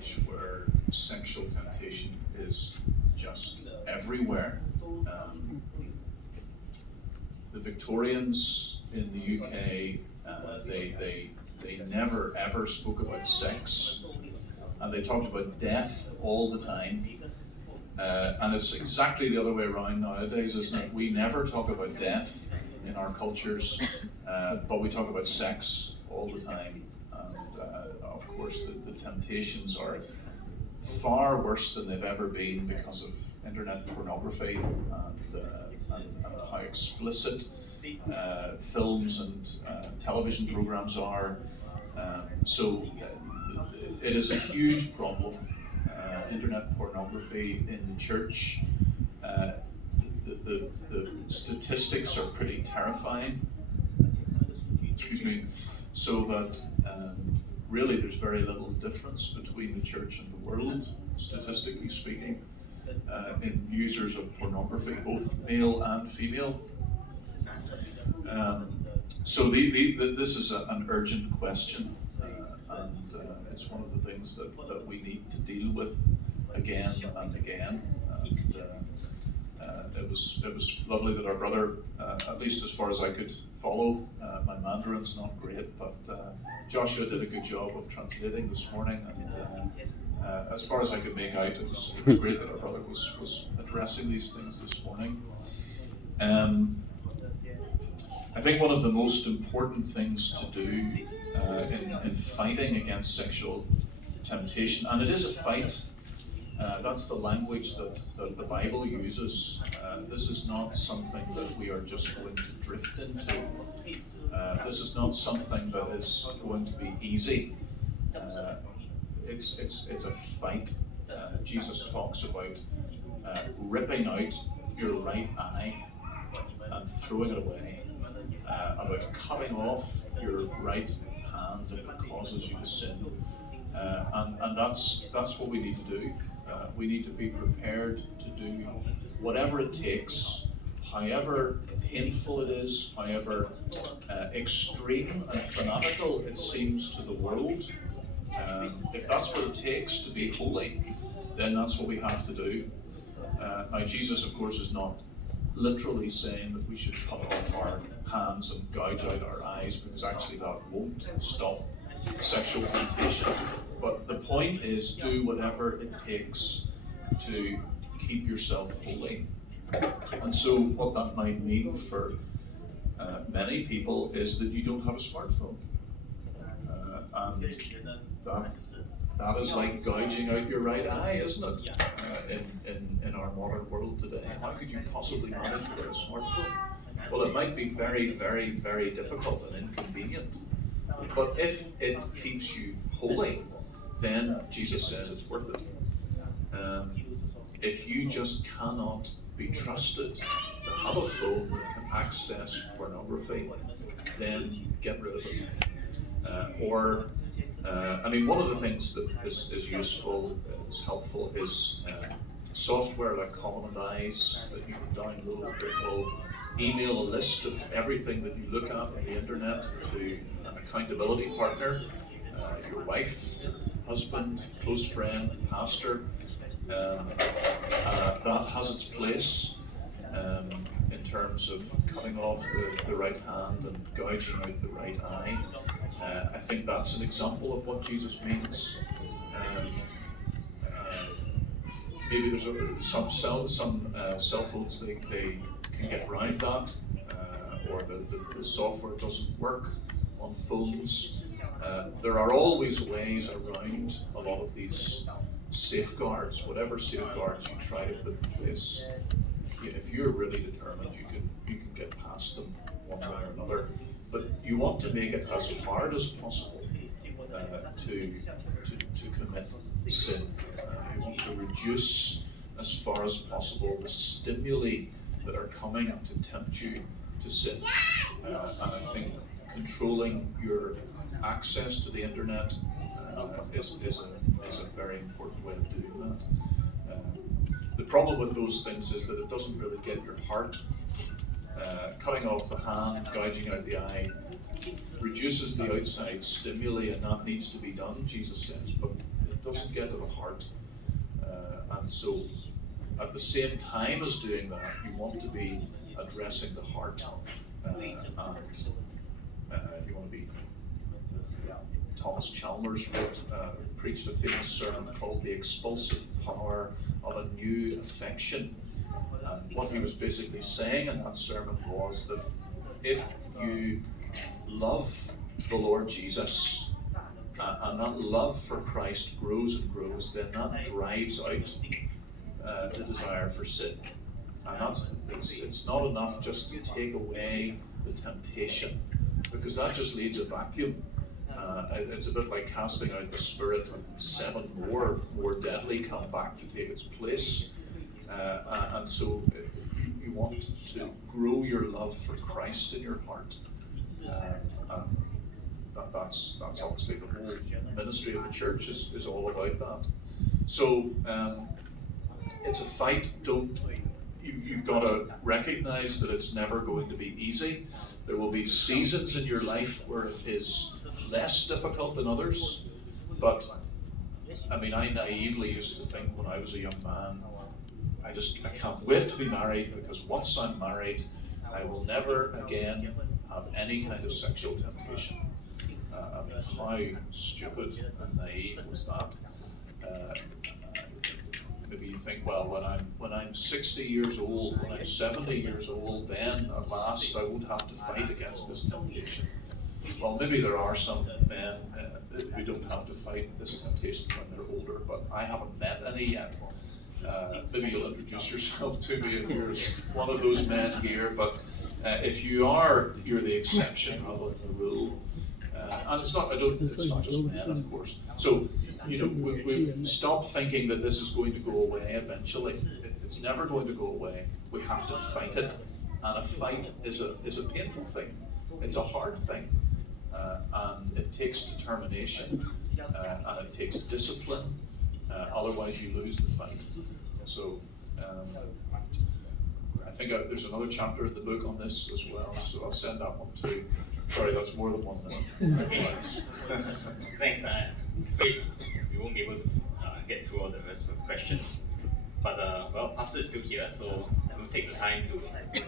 age where sexual temptation is just everywhere. The Victorians in the UK, they never ever spoke about sex, and they talked about death all the time. And it's exactly the other way around nowadays, isn't it? We never talk about death in our cultures, but we talk about sex all the time. And of course, the temptations are far worse than they've ever been because of internet pornography and how explicit films and television programs are. So it is a huge problem. Internet pornography in the church. The statistics are pretty terrifying. Excuse me. So that really there's very little difference between the church and the world, statistically speaking, in users of pornography, both male and female. So this is an urgent question, and it's one of the things that we need to deal with again and again. And it was lovely that our brother, at least as far as I could follow, my Mandarin's not great, but Joshua did a good job of translating this morning, and as far as I could make out, it was great that our brother was addressing these things this morning. I think one of the most important things to do in fighting against sexual temptation, and it is a fight, that's the language that the Bible uses. This is not something that we are just going to drift into. This is not something that is going to be easy. It's a fight. Jesus talks about ripping out your right eye and throwing it away, about cutting off your right hand if it causes you to sin, and that's what we need to do. We need to be prepared to do whatever it takes, however painful it is, however extreme and fanatical it seems to the world. If that's what it takes to be holy, then that's what we have to do. Now, Jesus, of course, is not literally saying that we should cut off our hands and gouge out our eyes, because actually that won't stop sexual temptation. But the point is, do whatever it takes to keep yourself holy. And so what that might mean for many people is that you don't have a smartphone. And that is like gouging out your right eye, isn't it? In our modern world today. How could you possibly manage without a smartphone? Well, it might be very, very, very difficult and inconvenient. But if it keeps you holy, then Jesus says it's worth it. If you just cannot be trusted to have a phone that can access pornography, then get rid of it. One of the things that is useful, is helpful, is software like Common Eyes that you can download. It will email a list of everything that you look at on the internet to an accountability partner, your wife, husband, close friend, pastor. That has its place in terms of cutting off the right hand and gouging out the right eye. I think that's an example of what Jesus means. Maybe there's some cell phones they can get around that, or the software doesn't work on phones. There are always ways around a lot of these safeguards. Whatever safeguards you try to put in place, if you're really determined, you can get past them one way or another. But you want to make it as hard as possible to commit sin. You want to reduce as far as possible the stimuli that are coming to tempt you to sin. And I think controlling your access to the internet is a very important way of doing that. The problem with those things is that it doesn't really get your heart. Cutting off the hand, gouging out the eye, reduces the outside stimuli, and that needs to be done, Jesus says, but it doesn't get to the heart. And so at the same time as doing that, you want to be addressing the heart, and you want to be. Thomas Chalmers preached a famous sermon called "The Expulsive Power of a New Affection." And what he was basically saying in that sermon was that if you love the Lord Jesus, and that love for Christ grows and grows, then that drives out the desire for sin. And it's not enough just to take away the temptation, because that just leaves a vacuum. It's a bit like casting out the spirit, and 7 more deadly come back to take its place. And so you want to grow your love for Christ in your heart. That's obviously the whole ministry of the church is all about that. So it's a fight. You've got to recognize that it's never going to be easy. There will be seasons in your life where it is less difficult than others. But I mean, I naively used to think when I was a young man, I can't wait to be married, because once I'm married, I will never again have any kind of sexual temptation. I mean, how stupid and naive was that? Maybe you think, well, when I'm 60 years old, when I'm 70 years old, then at last I won't have to fight against this temptation. Well, maybe there are some men who don't have to fight this temptation when they're older, but I haven't met any yet. Maybe you'll introduce yourself to me if you're one of those men here, but if you are, you're the exception rather than the rule. And it's not just men, of course. So, we stop thinking that this is going to go away eventually. It's never going to go away. We have to fight it. And a fight is a painful thing. It's a hard thing. And it takes determination, and it takes discipline. Otherwise you lose the fight. So, I think there's another chapter in the book on this as well, so I'll send that one too. Sorry, that's more than 1 minute. Thanks. I'm afraid we won't be able to get through all the rest of the questions. But, well, Pastor is still here, so we'll take the time to